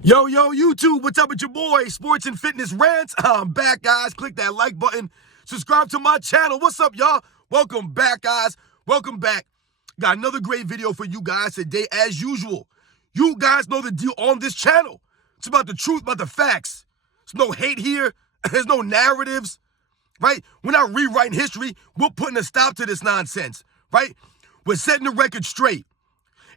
Yo, YouTube, what's up with your boy, Sports and Fitness Rants? I'm back, guys. Click that like button. Subscribe to my channel. What's up, y'all? Welcome back, guys. Welcome back. Got another great video for you guys today, as usual. You guys know the deal on this channel. It's about the truth, about the facts. There's no hate here. There's no narratives, right? We're not rewriting history. We're putting a stop to this nonsense, right? We're setting the record straight.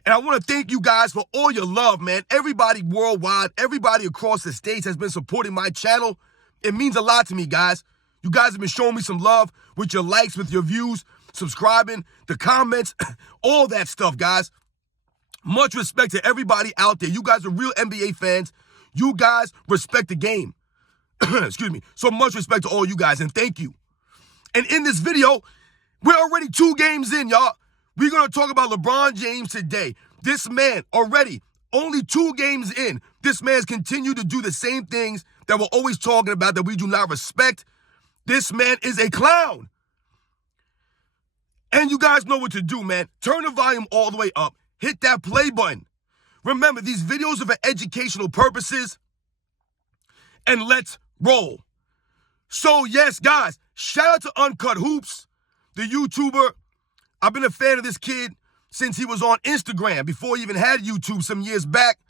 And I want to thank you guys for all your love, man. Everybody worldwide, everybody across the states has been supporting my channel. It means a lot to me, guys. You guys have been showing me some love with your likes, with your views, subscribing, the comments, all that stuff, guys. Much respect to everybody out there. You guys are real NBA fans. You guys respect the game. Excuse me. So much respect to all you guys, and thank you. And in this video, we're already 2 games in, y'all. We're going to talk about LeBron James today. This man already, only 2 games in, this man's continued to do the same things that we're always talking about that we do not respect. This man is a clown. And you guys know what to do, man. Turn the volume all the way up. Hit that play button. Remember, these videos are for educational purposes. And let's roll. So, yes, guys, shout out to Uncut Hoops, the YouTuber. I've been a fan of this kid since he was on Instagram, before he even had YouTube some years back.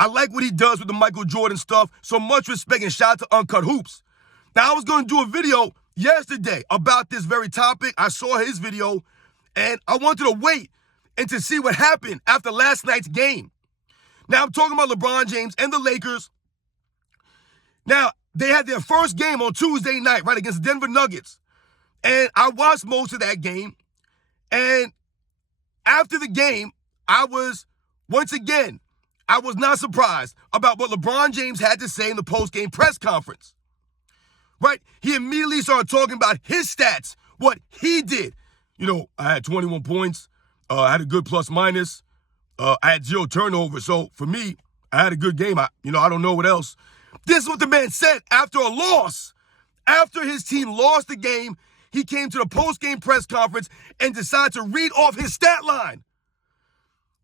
I like what he does with the Michael Jordan stuff. So much respect and shout out to Uncut Hoops. Now, I was going to do a video yesterday about this very topic. I saw his video, and I wanted to wait and to see what happened after last night's game. Now, I'm talking about LeBron James and the Lakers. Now, they had their first game on Tuesday night, right, against the Denver Nuggets. And I watched most of that game. And after the game, I was not surprised about what LeBron James had to say in the post-game press conference. Right? He immediately started talking about his stats, what he did. You know, I had 21 points. I had a good plus-minus. I had 0 turnovers. So, for me, I had a good game. I don't know what else. This is what the man said after a loss. After his team lost the game, he came to the post-game press conference and decided to read off his stat line.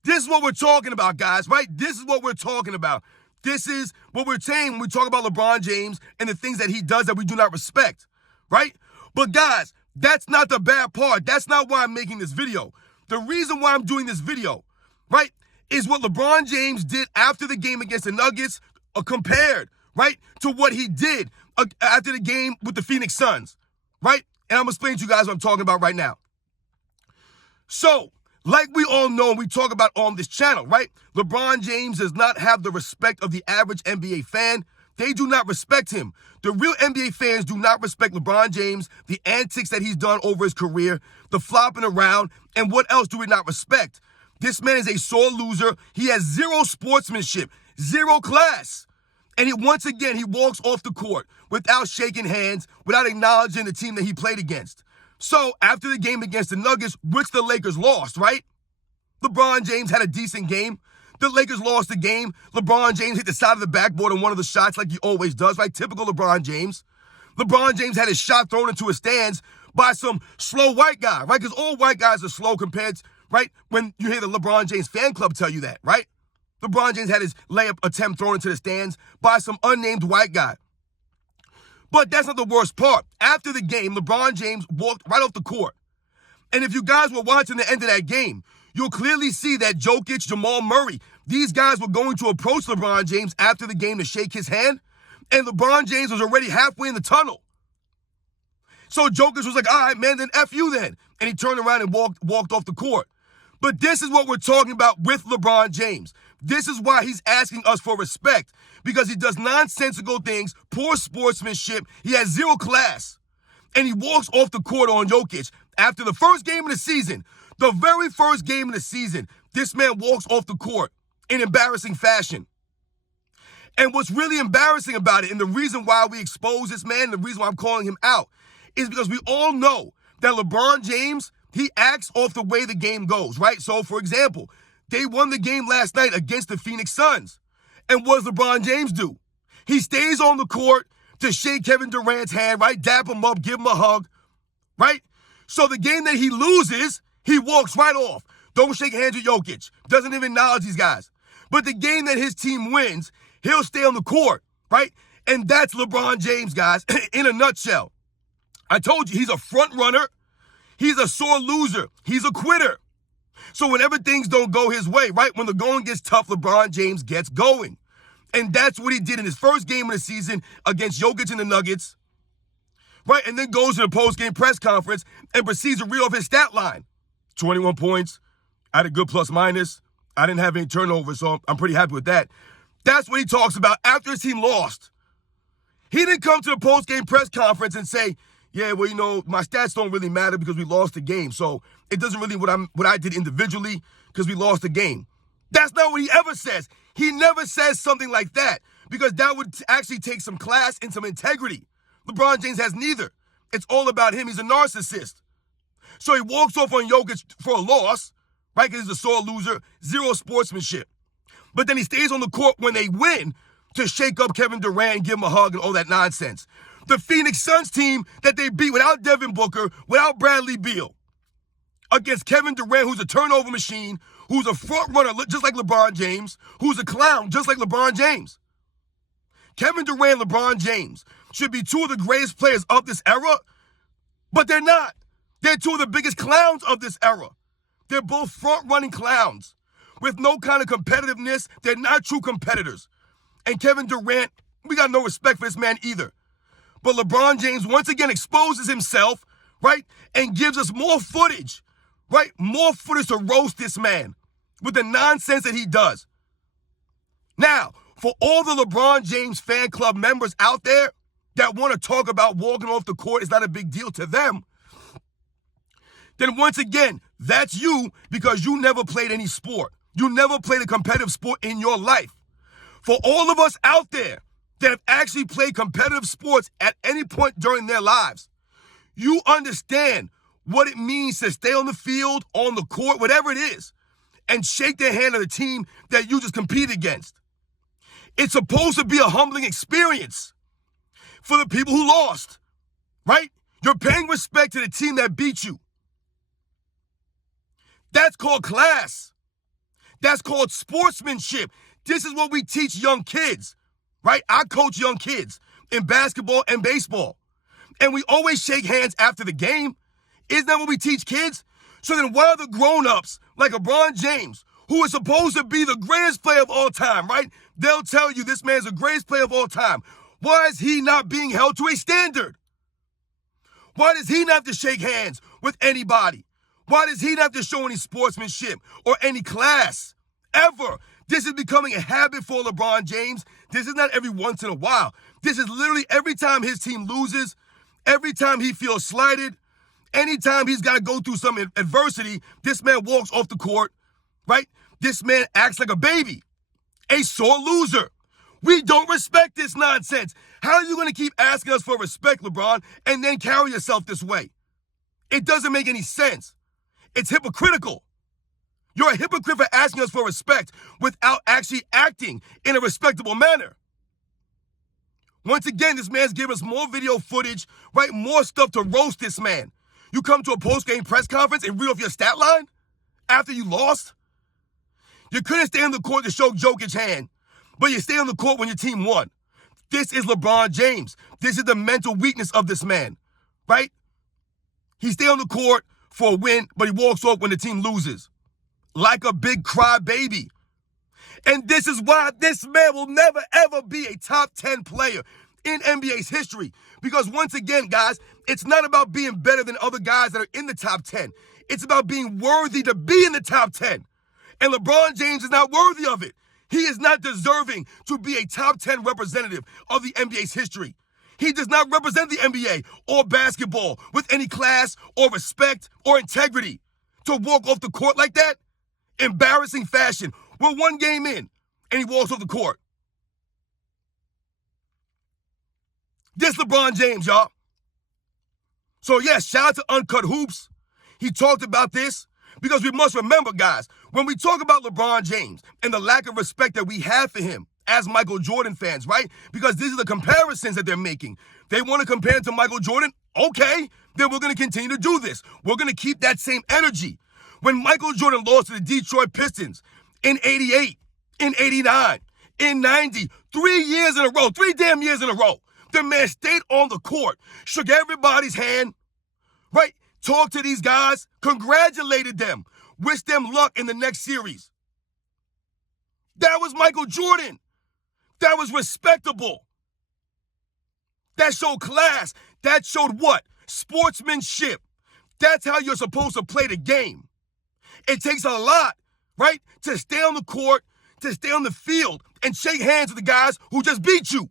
This is what we're talking about, guys, right? This is what we're talking about. This is what we're saying when we talk about LeBron James and the things that he does that we do not respect, right? But, guys, that's not the bad part. That's not why I'm making this video. The reason why I'm doing this video, right, is what LeBron James did after the game against the Nuggets compared, right, to what he did after the game with the Phoenix Suns, right? And I'm going to explain to you guys what I'm talking about right now. So, like we all know and we talk about on this channel, right? LeBron James does not have the respect of the average NBA fan. They do not respect him. The real NBA fans do not respect LeBron James, the antics that he's done over his career, the flopping around, and what else do we not respect? This man is a sore loser. He has 0 sportsmanship, 0 class. And once again, he walks off the court without shaking hands, without acknowledging the team that he played against. So, after the game against the Nuggets, which the Lakers lost, right? LeBron James had a decent game. The Lakers lost the game. LeBron James hit the side of the backboard on one of the shots like he always does, right? Typical LeBron James. LeBron James had his shot thrown into his stands by some slow white guy, right? Because all white guys are slow compared to, right? When you hear the LeBron James fan club tell you that, right? LeBron James had his layup attempt thrown into the stands by some unnamed white guy. But that's not the worst part. After the game, LeBron James walked right off the court. And if you guys were watching the end of that game, you'll clearly see that Jokic, Jamal Murray, these guys were going to approach LeBron James after the game to shake his hand. And LeBron James was already halfway in the tunnel. So Jokic was like, all right, man, then F you then. And he turned around and walked off the court. But this is what we're talking about with LeBron James. This is why he's asking us for respect, because he does nonsensical things, poor sportsmanship. He has 0 class. And he walks off the court on Jokic after the first game of the season. The very first game of the season, this man walks off the court in embarrassing fashion. And what's really embarrassing about it, and the reason why we expose this man, the reason why I'm calling him out, is because we all know that LeBron James, he acts off the way the game goes, right? So, for example, they won the game last night against the Phoenix Suns. And what does LeBron James do? He stays on the court to shake Kevin Durant's hand, right? Dap him up, give him a hug, right? So the game that he loses, he walks right off. Don't shake hands with Jokic. Doesn't even acknowledge these guys. But the game that his team wins, He'll stay on the court, right? And that's LeBron James, guys, in a nutshell. I told you, he's a front runner. He's a sore loser. He's a quitter. So whenever things don't go his way, right, when the going gets tough, LeBron James gets going. And that's what he did in his first game of the season against Jokic and the Nuggets, right? And then goes to the post-game press conference and proceeds to reel off his stat line. 21 points. I had a good plus-minus. I didn't have any turnovers, so I'm pretty happy with that. That's what he talks about after his team lost. He didn't come to the post-game press conference and say, yeah, well, you know, my stats don't really matter because we lost the game. So it doesn't really what I did individually because we lost the game. That's not what he ever says. He never says something like that because that would actually take some class and some integrity. LeBron James has neither. It's all about him. He's a narcissist. So he walks off on Jokic for a loss, right, because he's a sore loser, zero sportsmanship. But then he stays on the court when they win to shake up Kevin Durant and give him a hug and all that nonsense. The Phoenix Suns team that they beat without Devin Booker, without Bradley Beal, against Kevin Durant, who's a turnover machine, who's a front runner just like LeBron James, who's a clown just like LeBron James. Kevin Durant and LeBron James should be two of the greatest players of this era, but they're not. They're two of the biggest clowns of this era. They're both front-running clowns with no kind of competitiveness. They're not true competitors. And Kevin Durant, we got no respect for this man either. But LeBron James once again exposes himself, right, and gives us more footage, right, more footage to roast this man with the nonsense that he does. Now, for all the LeBron James fan club members out there that want to talk about walking off the court is not a big deal to them, then once again, that's you because you never played any sport. You never played a competitive sport in your life. For all of us out there that have actually played competitive sports at any point during their lives, you understand what it means to stay on the field, on the court, whatever it is, and shake the hand of the team that you just compete against. It's supposed to be a humbling experience for the people who lost, right? You're paying respect to the team that beat you. That's called class. That's called sportsmanship. This is what we teach young kids, right? I coach young kids in basketball and baseball. And we always shake hands after the game. Isn't that what we teach kids? So then why are the grown-ups like LeBron James, who is supposed to be the greatest player of all time, right? They'll tell you this man's the greatest player of all time. Why is he not being held to a standard? Why does he not have to shake hands with anybody? Why does he not have to show any sportsmanship or any class? Ever. This is becoming a habit for LeBron James. This is not every once in a while. This is literally every time his team loses, every time he feels slighted, anytime he's got to go through some adversity, this man walks off the court, right? This man acts like a baby, a sore loser. We don't respect this nonsense. How are you going to keep asking us for respect, LeBron, and then carry yourself this way? It doesn't make any sense. It's hypocritical. You're a hypocrite for asking us for respect without actually acting in a respectable manner. Once again, this man's giving us more video footage, right? More stuff to roast this man. You come to a post-game press conference and read off your stat line after you lost? You couldn't stay on the court to show Jokic's hand, but you stay on the court when your team won. This is LeBron James. This is the mental weakness of this man, right? He stay on the court for a win, but he walks off when the team loses. Like a big crybaby. And this is why this man will never, ever be a top 10 player in NBA's history. Because once again, guys, it's not about being better than other guys that are in the top 10. It's about being worthy to be in the top 10. And LeBron James is not worthy of it. He is not deserving to be a top 10 representative of the NBA's history. He does not represent the NBA or basketball with any class or respect or integrity. To walk off the court like that, embarrassing fashion. We're one game in, and he walks off the court. This LeBron James, y'all. So, yes, shout out to Uncut Hoops. He talked about this because we must remember, guys, when we talk about LeBron James and the lack of respect that we have for him as Michael Jordan fans, right? Because these are the comparisons that they're making. They want to compare him to Michael Jordan? Okay, then we're going to continue to do this. We're going to keep that same energy. When Michael Jordan lost to the Detroit Pistons in 88, in 89, in 90, 3 years in a row, 3 damn years in a row. The man stayed on the court, shook everybody's hand, right? Talked to these guys, congratulated them, wished them luck in the next series. That was Michael Jordan. That was respectable. That showed class. That showed what? Sportsmanship. That's how you're supposed to play the game. It takes a lot, right, to stay on the court, to stay on the field, and shake hands with the guys who just beat you.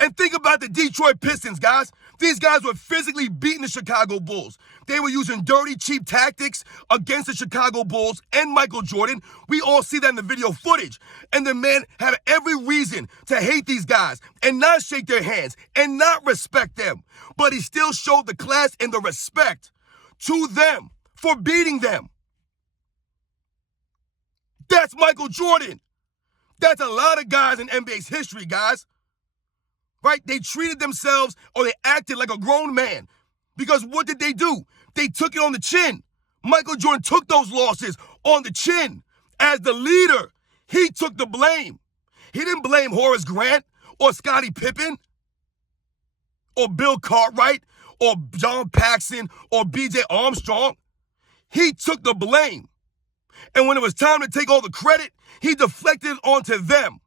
And think about the Detroit Pistons, guys. These guys were physically beating the Chicago Bulls. They were using dirty, cheap tactics against the Chicago Bulls and Michael Jordan. We all see that in the video footage. And the man had every reason to hate these guys and not shake their hands and not respect them. But he still showed the class and the respect to them for beating them. That's Michael Jordan. That's a lot of guys in NBA's history, guys. Right? They treated themselves or they acted like a grown man. Because what did they do? They took it on the chin. Michael Jordan took those losses on the chin. As the leader, he took the blame. He didn't blame Horace Grant or Scottie Pippen or Bill Cartwright or John Paxson or B.J. Armstrong. He took the blame. And when it was time to take all the credit, he deflected it onto them.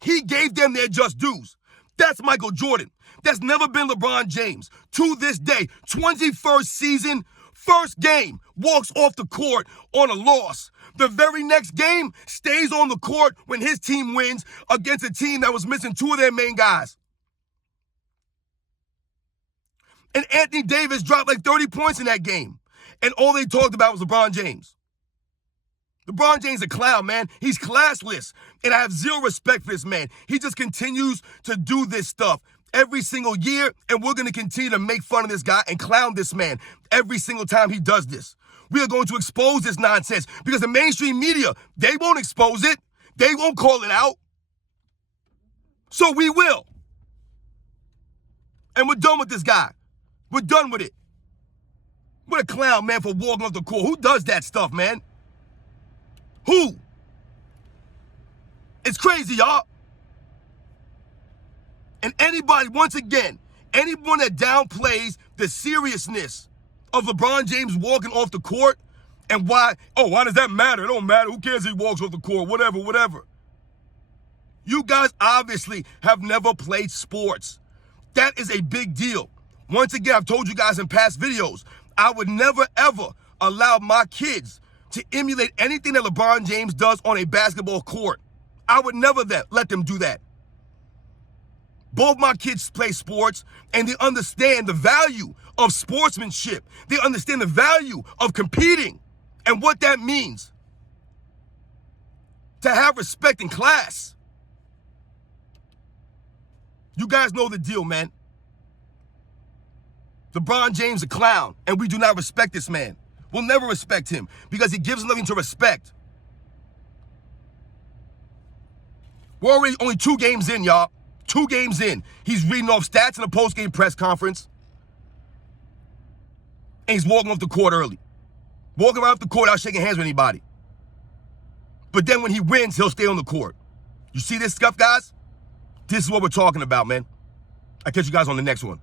He gave them their just dues. That's Michael Jordan. That's never been LeBron James. To this day, 21st season, first game, walks off the court on a loss. The very next game, stays on the court when his team wins against a team that was missing 2 of their main guys. And Anthony Davis dropped like 30 points in that game. And all they talked about was LeBron James. LeBron James is a clown, man. He's classless. And I have zero respect for this man. He just continues to do this stuff every single year. And we're going to continue to make fun of this guy and clown this man every single time he does this. We are going to expose this nonsense because the mainstream media, they won't expose it. They won't call it out. So we will. And we're done with this guy. We're done with it. What a clown, man, for walking off the court. Who does that stuff, man? Who? It's crazy, y'all. And anybody, once again, anyone that downplays the seriousness of LeBron James walking off the court and why does that matter? It don't matter. Who cares if he walks off the court? Whatever. You guys obviously have never played sports. That is a big deal. Once again, I've told you guys in past videos, I would never, ever allow my kids to emulate anything that LeBron James does on a basketball court. I would never let them do that. Both my kids play sports, and they understand the value of sportsmanship. They understand the value of competing and what that means. To have respect in class. You guys know the deal, man. LeBron James a clown, and we do not respect this man. We'll never respect him because he gives nothing to respect. We're already only 2 games in, y'all. 2 games in. He's reading off stats in a post-game press conference. And he's walking off the court early. Walking around the court without shaking hands with anybody. But then when he wins, he'll stay on the court. You see this stuff, guys? This is what we're talking about, man. I'll catch you guys on the next one.